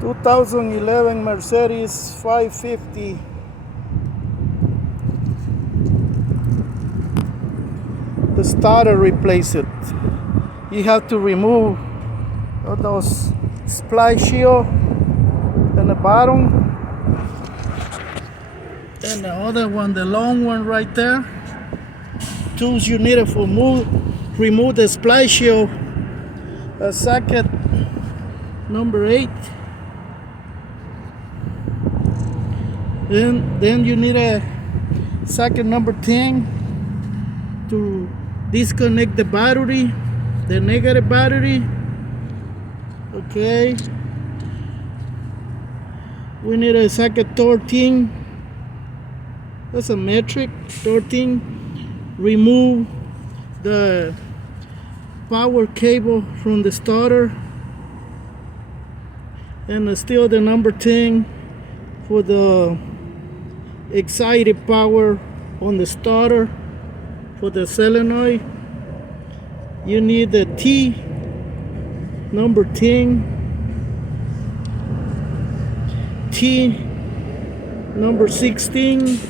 2011 Mercedes 550. The starter replace it. You have to remove all those splice shield in the bottom, and the other one, the long one right there. Tools you need to remove the splice shield. A socket number 8. Then you need a socket number 10 to disconnect the battery, the negative battery. Okay. We need a socket 13. That's a metric 13. Remove the power cable from the starter, and still the number 10 for the excited power on the starter for the solenoid. You need the T number 10, T number 16.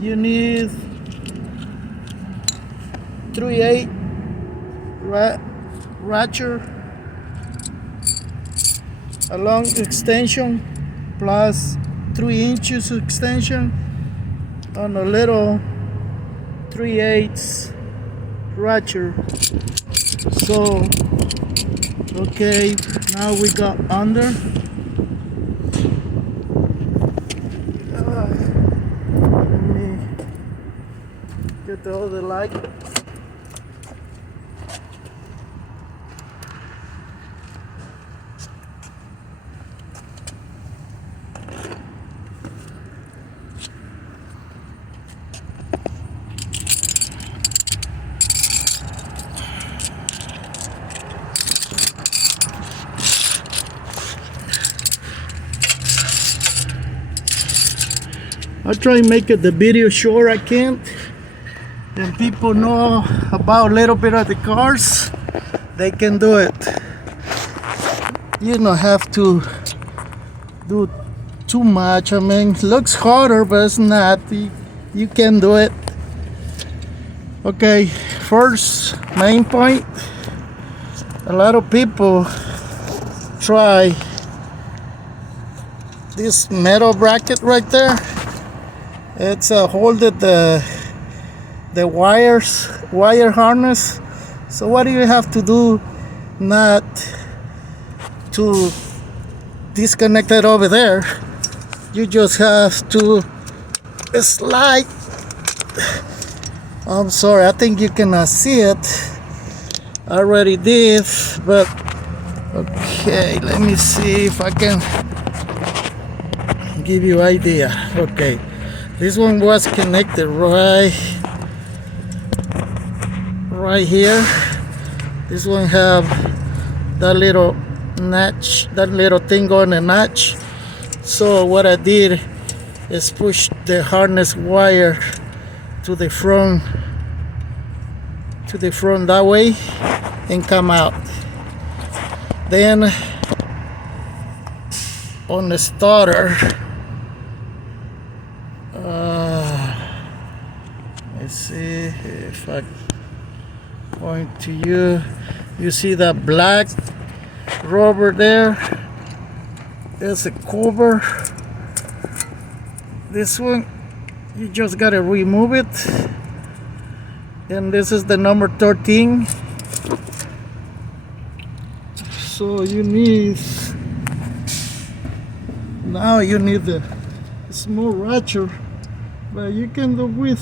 You need 3/8 ratchet, a long extension plus 3 inches extension on a little 3/8 ratchet. So okay, now we got under. Let me get the other light. I try and make it the video short I can't, and people know about a little bit of the cars, they can do it. You don't have to do too much. I mean, it looks harder, but it's not. You can do it. Okay, first main point, a lot of people try this metal bracket right there. It's holded the wire harness. So what do you have to do? Not to disconnect it over there. You just have to slide. I'm sorry, I think you cannot see it. I already did, but okay, let me see if I can give you idea. Okay. This one was connected right here. This one have that little notch, that little thing on the notch. So what I did is push the harness wire to the front that way and come out. Then on the starter, let's see if I point to you. You see that black rubber there? There's a cover. This one, you just gotta remove it. And this is the number 13. So you need the small ratchet, but you can do with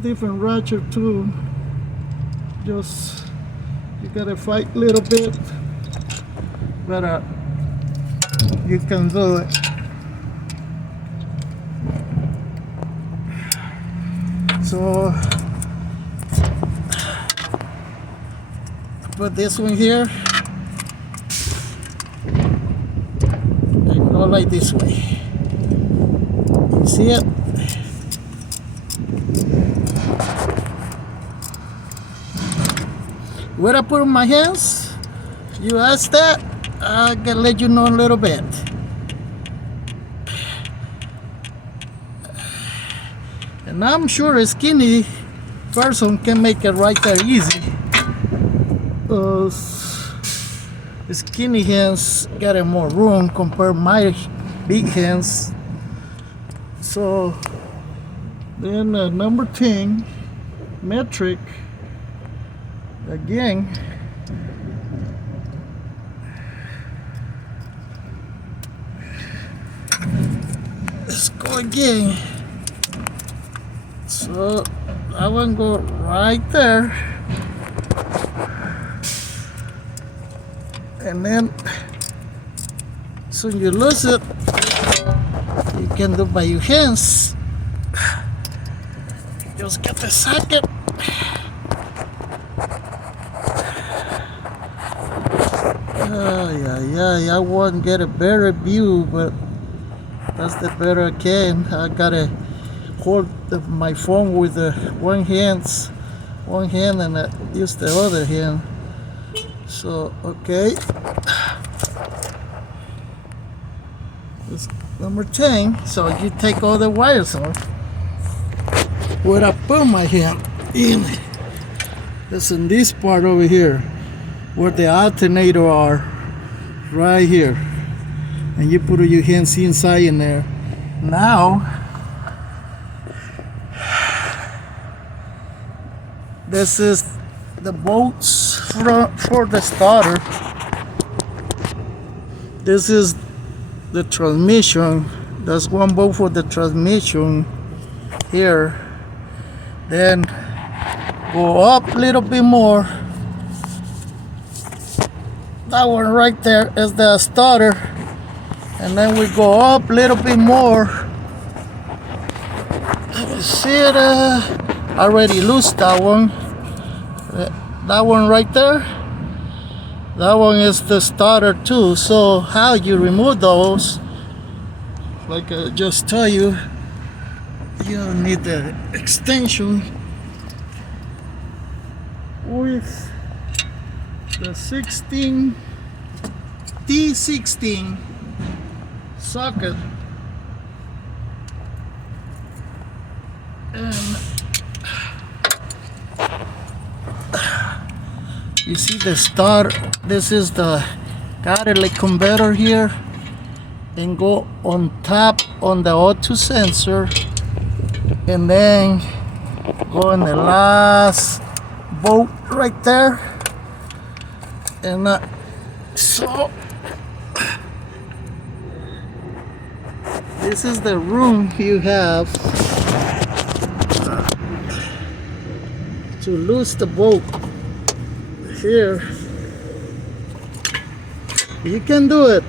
different ratchet too. Just you gotta fight a little bit, but you can do it. So put this one here and go like this way. You see it? Where I put my hands? You asked that? I can let you know in a little bit. And I'm sure a skinny person can make it right there easy. Skinny hands got more room compared to my big hands. So then number 10 metric again. Let's go again. So I want to go right there, and then soon you lose it, you can do by your hands. Just get the socket. Yeah, I want to get a better view, but that's the better I can. I gotta hold my phone with one hand, and use the other hand. So okay, it's number 10. So you take all the wires off. Where I put my hand in, that's in this part over here, where the alternator are, right here, and you put your hands inside in there. Now this is the bolts for the starter. This is the transmission. There's one bolt for the transmission here. Then go up a little bit more. That one right there is the starter. And then we go up a little bit more. Let me see it. I already lost that one. That one right there. That one is the starter too. So how you remove those? Like I just tell you, you need the extension with the T16 socket, and you see the start. This is the catalytic converter here, and go on top on the O2 sensor, and then go in the last bolt right there. And so this is the room you have to lose the bolt here. You can do it.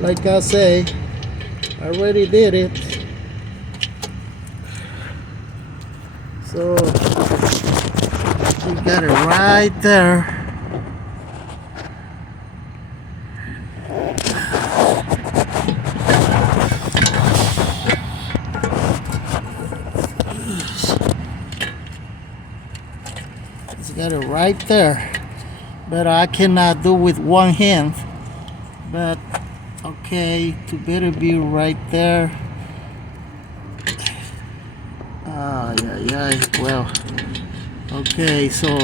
Like I say, I already did it. So you got it right there. Got it right there, but I cannot do with one hand. But okay, to better be right there. Yeah. Well, okay. So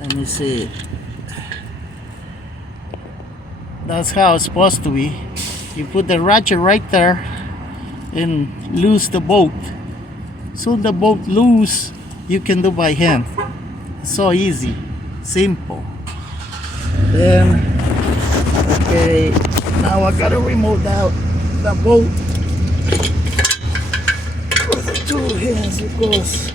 let me see. That's how it's supposed to be. You put the ratchet right there and loose the bolt. So the bolt loose, you can do by hand. So easy, simple. Then, okay, now I gotta remove out the bolt with the two hands, because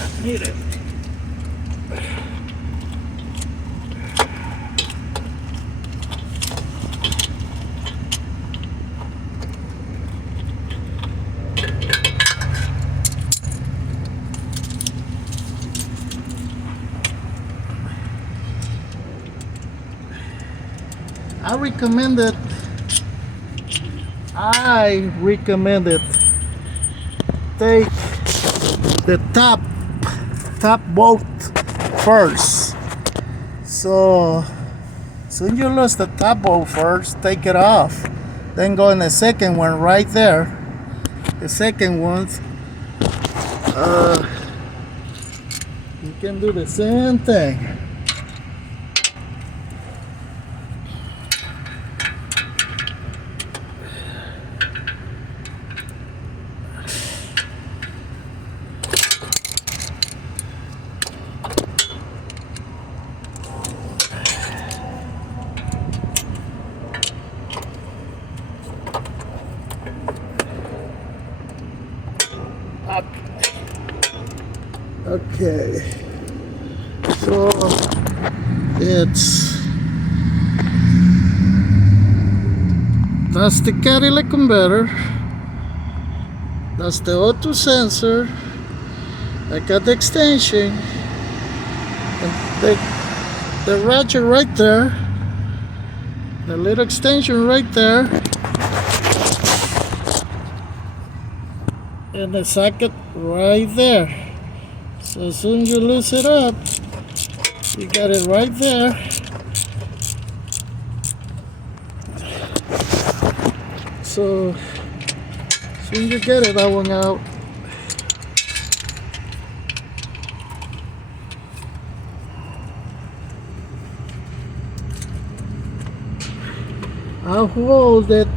I need it. I recommend it. Take the top bolt first. So soon you lose the top bolt first, take it off. Then go in the second one right there. The second one, you can do the same thing. Okay, so that's the catalytic converter, that's the O2 sensor. I got the extension and the ratchet right there, the little extension right there, and the socket right there. So as soon as you loose it up, you got it right there. So as soon as you get it, that one out. I'll hold it,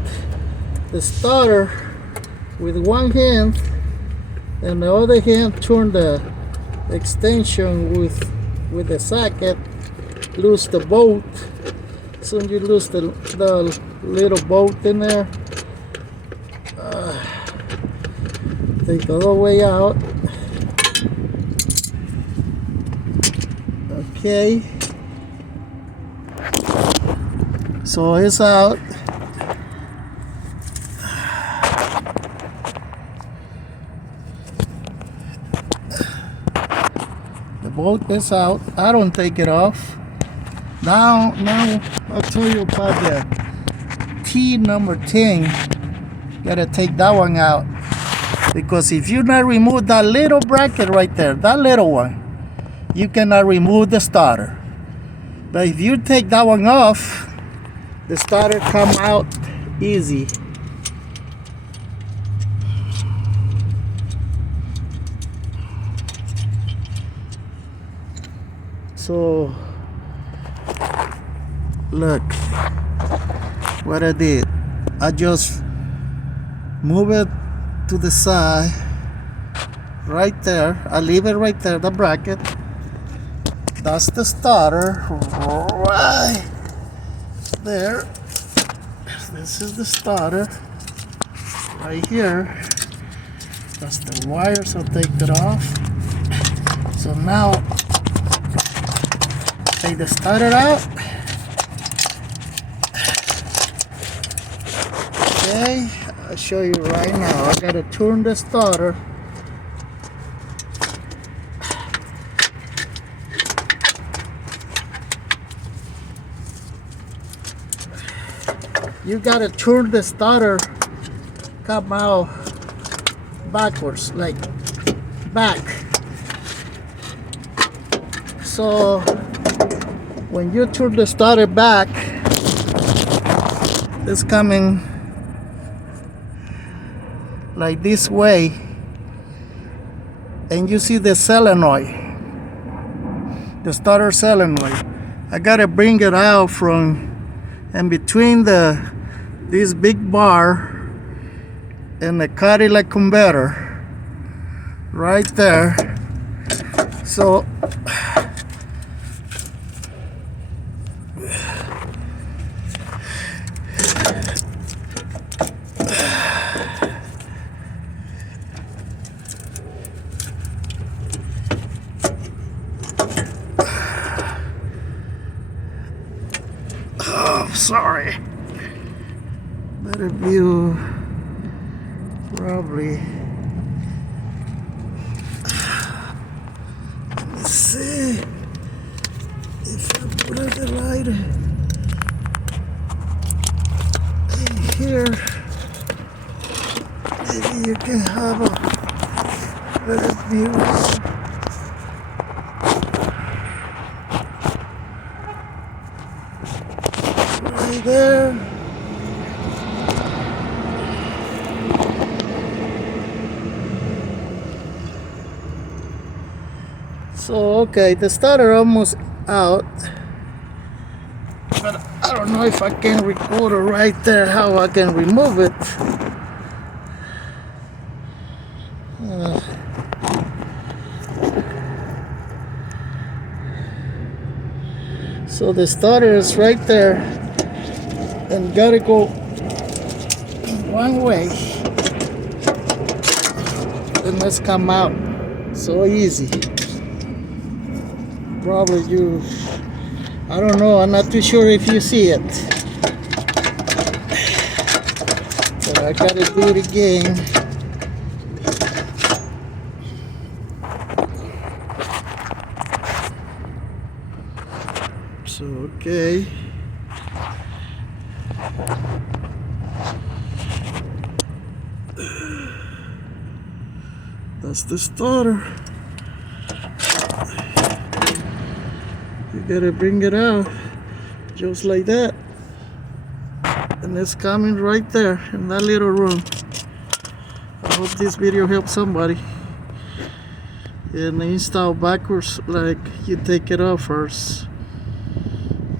the starter, with one hand, and the other hand turn the extension with the socket, loose the bolt. As soon as you lose the little bolt in there, take it all the way out. Okay, so it's out. Bolt is out. I don't take it off. Now I'll tell you about the T number 10. Gotta take that one out, because if you not remove that little bracket right there, that little one, you cannot remove the starter. But if you take that one off, the starter come out easy. So look what I did. I just move it to the side right there. I leave it right there, the bracket. That's the starter right there. This is the starter right here. That's the wires. I'll take it off. So now take the starter out. Okay, I'll show you right now. I gotta turn the starter. You gotta turn the starter, come out backwards, like back. So when you turn the starter back, it's coming like this way, and you see the solenoid, the starter solenoid. I gotta bring it out from in between this big bar and the catalytic converter right there. So sorry, better view probably. Let's see if I put out the light in here. Maybe you can have a better view. Right there. So okay, the starter almost out, but I don't know if I can record it right there how I can remove it. So the starter is right there and gotta go one way and let's come out. So easy. Probably I don't know, I'm not too sure if you see it, but I gotta do it again. So okay, that's the starter. You gotta bring it out just like that, and it's coming right there in that little room. I hope this video helps somebody. And install backwards, like you take it off first.